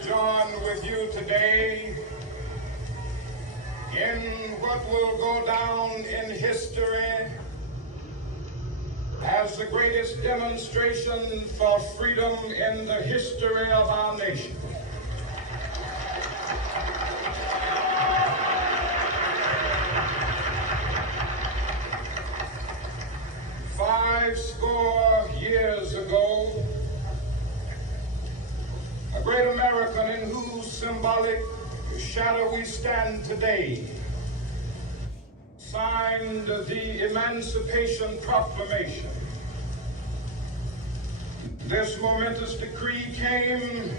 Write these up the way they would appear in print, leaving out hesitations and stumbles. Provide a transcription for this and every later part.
to join with you today in what will go down in history as the greatest demonstration for freedom in the history of our nation. Five score years ago, a great American in whose symbolic shadow we stand today signed the Emancipation Proclamation. This momentous decree came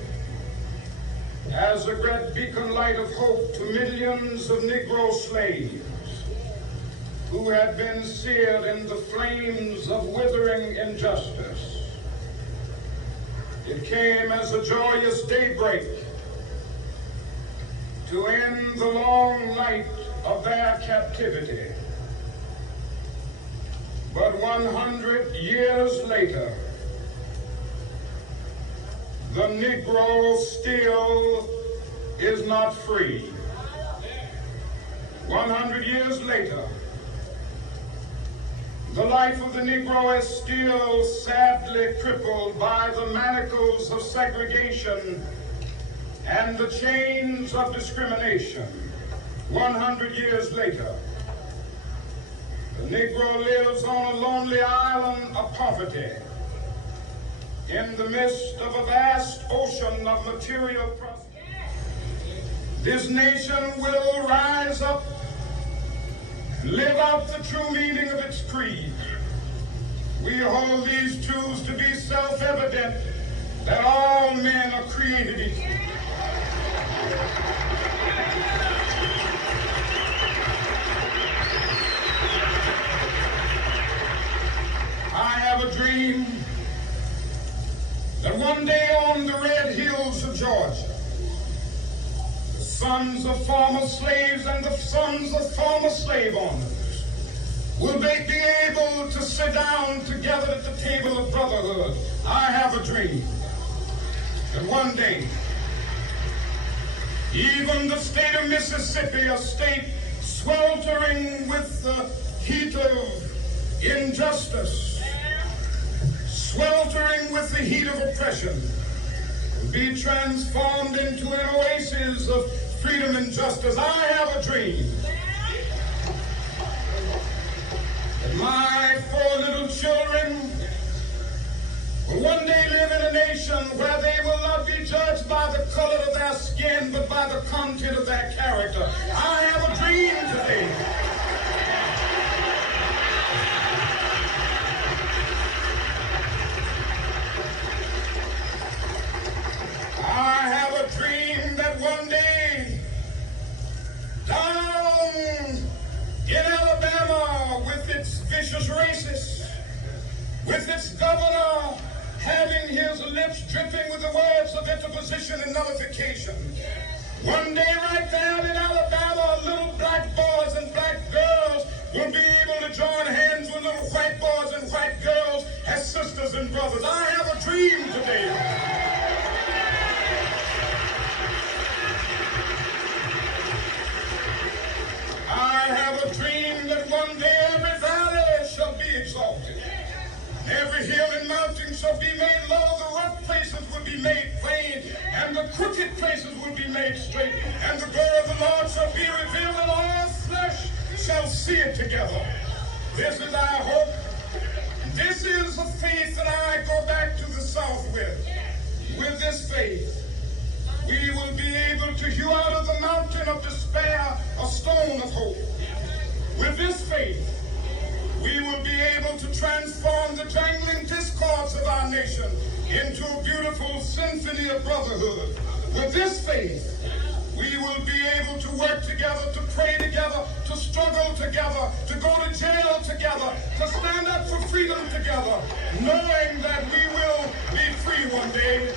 as a great beacon light of hope to millions of Negro slaves who had been seared in the flames of withering injustice. It came as a joyous daybreak to end the long night of their captivity. But 100 years later, the Negro still is not free. 100 years later, the life of the Negro is still sadly crippled by the manacles of segregation and the chains of discrimination. 100 years later, the Negro lives on a lonely island of poverty in the midst of a vast ocean of material prosperity. This nation will rise up and live out the true meaning of its creed. We hold these truths to be self-evident, that all men are created equal. I have a dream that one day on the red hills of Georgia, the sons of former slaves and the sons of former slave owners will they be able to sit down together at the table of brotherhood. I have a dream that one day, even the state of Mississippi, a state sweltering with the heat of injustice, sweltering with the heat of oppression, will be transformed into an oasis of freedom and justice. I have a dream that my 4 little children will one day live in a nation where they will not be judged by the color of their skin, but by the content of their character. I have a dream today. I have a dream that one day, down in Alabama, with its vicious racists, with its governor having his lips dripping with the words of interposition and nullification, one day right there in Alabama, little black boys and black girls will be able to join hands with little white boys and white girls as sisters and brothers. I have a dream today. I have a dream that one day every valley shall be exalted. Every hill and mountain shall be made low, the rough places will be made plain, and the crooked places will be made straight, and the glory of the Lord shall be revealed, and all flesh shall see it together. This is our hope. This is the faith that I go back to the South with. With this faith, we will be able to hew out of the mountain of despair a stone of hope. With this faith, we will be able to transform the jangling discords of our nation into a beautiful symphony of brotherhood. With this faith, we will be able to work together, to pray together, to struggle together, to go to jail together, to stand up for freedom together, knowing that we will be free one day.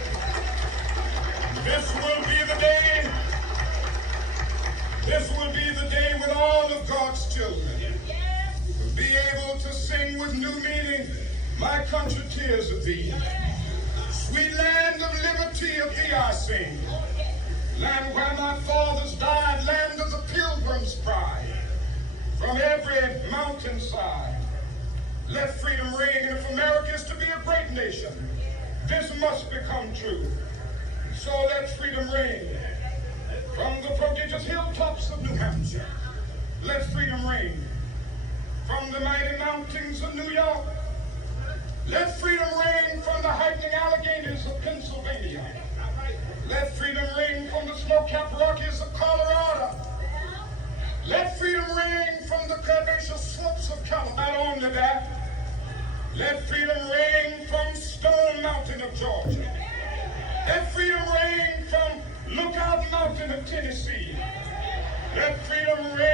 This will be the day. This will be the day when all of God's children will be able to sing with new meaning, "My country, tears of thee. Sweet land of liberty, of thee I sing. land where my fathers died, land of the pilgrim's pride. From every mountainside, let freedom ring, and if America is to be a great nation, this must become true. So let freedom ring from the prodigious hilltops of New Hampshire. Let freedom ring from the mighty mountains of New York. Let freedom ring from the heightening Alleghenies of Pennsylvania. Let freedom ring from the snow-capped Rockies of Colorado. Let freedom ring from the curvaceous slopes of California. Not only that, let freedom ring from Stone Mountain of Georgia. Let freedom ring from Lookout Mountain of Tennessee. Let freedom ring